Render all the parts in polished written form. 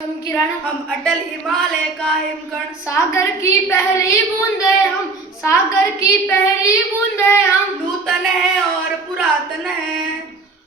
किरण हम अटल हिमालय का हिमकण, सागर की पहली बूंदे हम, सागर की पहली बूंदे हम। नूतन है और पुरातन है,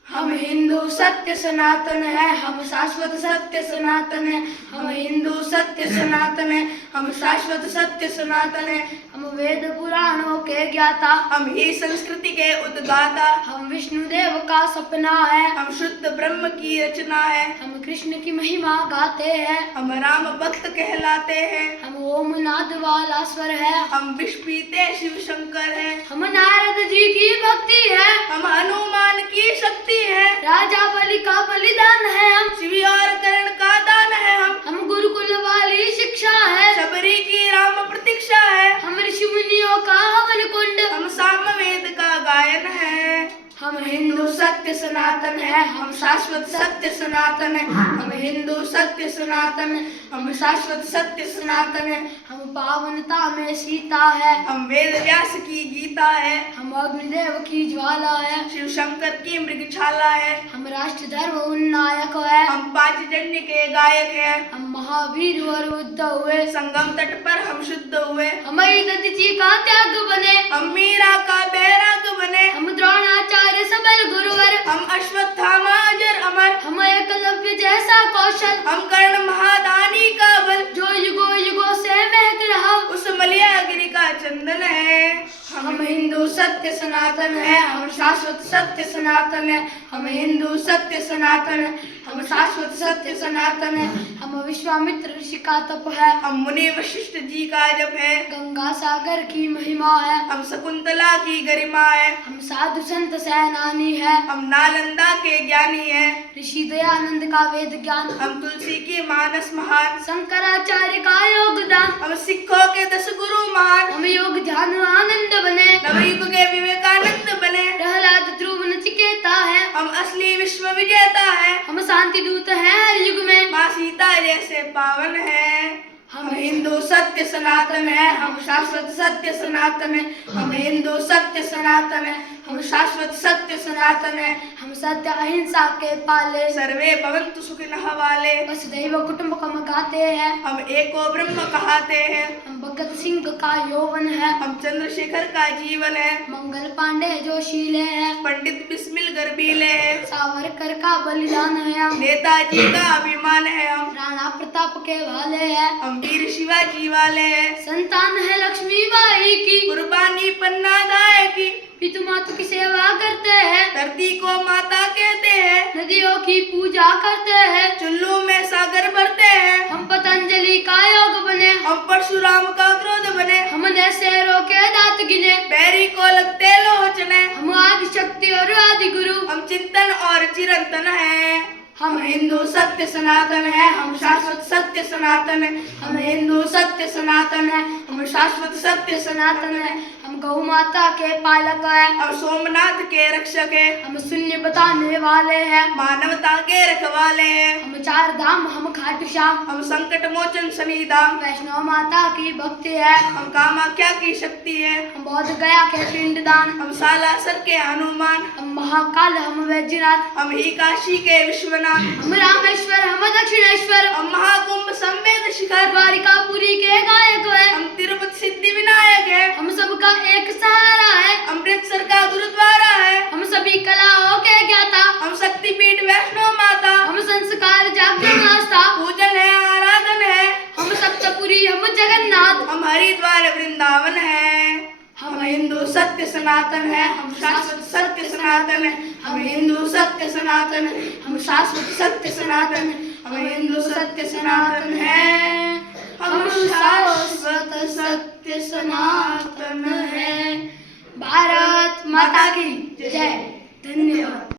हम हिंदू सत्य सनातन है, हम शाश्वत सत्य सनातन है। हम हिंदू सत्य सनातन है, हम शाश्वत सत्य सनातन है। हम वेद पुराणों के ज्ञाता, हम ही संस्कृति के उद्गाता, हम विष्णुदेव का सपना है, हम शुद्ध ब्रह्म की रचना है। हम कृष्ण की महिमा गाते हैं, हम राम भक्त कहलाते हैं, हम ओम नाद वाला स्वर है, हम विष पीते शिव शंकर है। हम नारद जी की भक्ति है, हम हनुमान की शक्ति है, राजा बलि का बलिदान है। हम शिव और कर्ण का दान है। हम गुरुकुल वाली शिक्षा है, शबरी की राम प्रतीक्षा है। हम ऋषि मुनियों का हवन कुंड, हम सामवेद का गायन है। हम हिंदू सत्य सनातन है, हम शाश्वत सत्य सनातन है। हम हिंदू सत्य सनातन है, हम शाश्वत सत्य सनातन है। हम पावनता में सीता है, हम वेद व्यास की गीता है, हम अग्निदेव की ज्वाला है, शिव शंकर की मृगशाला है। हम राष्ट्र धर्म उन्नायक है, हम पांचजन्य के गायक है। हम महावीर और बुद्ध हुए, संगम तट पर हम शुद्ध हुए। हम दधीचि का त्याग बने, हम मीरा का बैराग बने। हम द्रोणाचार्य सबल गुरुवर, हम अश्वत्थामा अजर अमर। हम एकलव्य जैसा कौशल, हम कर्ण महादानी का बल, जो युगों युगों से महक रहा उस मलयागिरी का चंदन है। हम हिंदू सत्य सनातन है, हम शाश्वत सत्य सनातन है। हम हिंदू सत्य सनातन है, हम शाश्वत सत्य सनातन है। हम विश्वामित्र ऋषि का तप है, हम मुनि वशिष्ठ जी का जप है। गंगा सागर की महिमा है, हम शकुंतला की गरिमा है। हम साधु संत सेनानी है, हम नालंदा के ज्ञानी है। ऋषि दयानंद का वेद ज्ञान, हम तुलसी की मानस महान। शंकराचार्य का योगदान, हम सिखों के 10 गुरु महान। हम योग ध्यान आनंद बने, नवयुग के विवेकानंद बने। प्रहलाद ध्रुव नचिकेता है, हम असली विश्व विजेता है। हम शांति दूत है हर युग में, माँ सीता जैसे पावन है। हम हिंदू सत्य सनातन है, हम शाश्वत सत्य सनातन है। हम हिंदू सत्य सनातन है, हम शाश्वत सत्य सनातन है। हम सत्य अहिंसा के पाले, सर्वे भवन्तु सुखिनः वाले। वसुधैव कुटुंबकम गाते हैं, हम एको ब्रह्म कहाते हैं। हम भगत सिंह का यौवन है, हम चंद्रशेखर का जीवन है। मंगल पांडे जोशीले हैं, पंडित बिस्मिल गर्बीले है। सावरकर का बलिदान है, हम नेताजी का अभिमान है। हम राणा प्रताप के वाले हैं, हम वीर शिवाजी वाले हैं। संतान है लक्ष्मीबाई की, कुर्बानी पन्ना दाए की। पितु मातु की सेवा करते हैं, धरती को माता कहते हैं। नदियों की पूजा करते हैं, चुल्लू में सागर भरते हैं। हम पतंजलि का योग बने, हम परशुराम का क्रोध बने। हमने शेरों के दांत गिने, बैरी को लगते लोचने। हम आदि शक्ति और आदि गुरु, हम चिंतन और चिरंतन है। हम हिंदू सत्य सनातन है, हम शाश्वत सत्य सनातन है। हम हिंदू सत्य सनातन है, हम शाश्वत सत्य सनातन है। हम गौ माता के पालक है, हम सोमनाथ के रक्षक है। हम शून्य बताने वाले हैं, मानवता के रखवाले हैं। हम चार धाम, हम खाटू श्याम, हम संकट मोचन शनिधाम। वैष्णव माता की भक्ति है, हम कामाख्या की शक्ति है। हम बौद्ध गया के पिंडदान, हम सालासर के हनुमान। हम महाकाल, हम वैद्यनाथ, हम ही काशी के विश्वनाथ। हम रामेश्वर, हम दक्षिणेश्वर, हम महाकुंभ संवेद शिखर। द्वारिकापुरी के गायक है, हम तिरुपति सिद्धि विनायक है। हम सबका एक सहारा है, अमृतसर का गुरुद्वारा है। हम सभी कलाओं के ज्ञाता, हम शक्तिपीठ वैष्णो माता। हम संस्कार जागरण आस्था, पूजन है आराधन है। हम सप्तपुरी, हम जगन्नाथ, हम हरिद्वार वृंदावन है। हम हिंदू सत्य सनातन है, हम शाश्वत सत्य सनातन है। हम हिंदू सत्य सनातन है, हम शाश्वत सत्य सनातन है। हम हिंदू सत्य सनातन है, हम शाश्वत सत्य सनातन है। भारत माता की जय। धन्यवाद।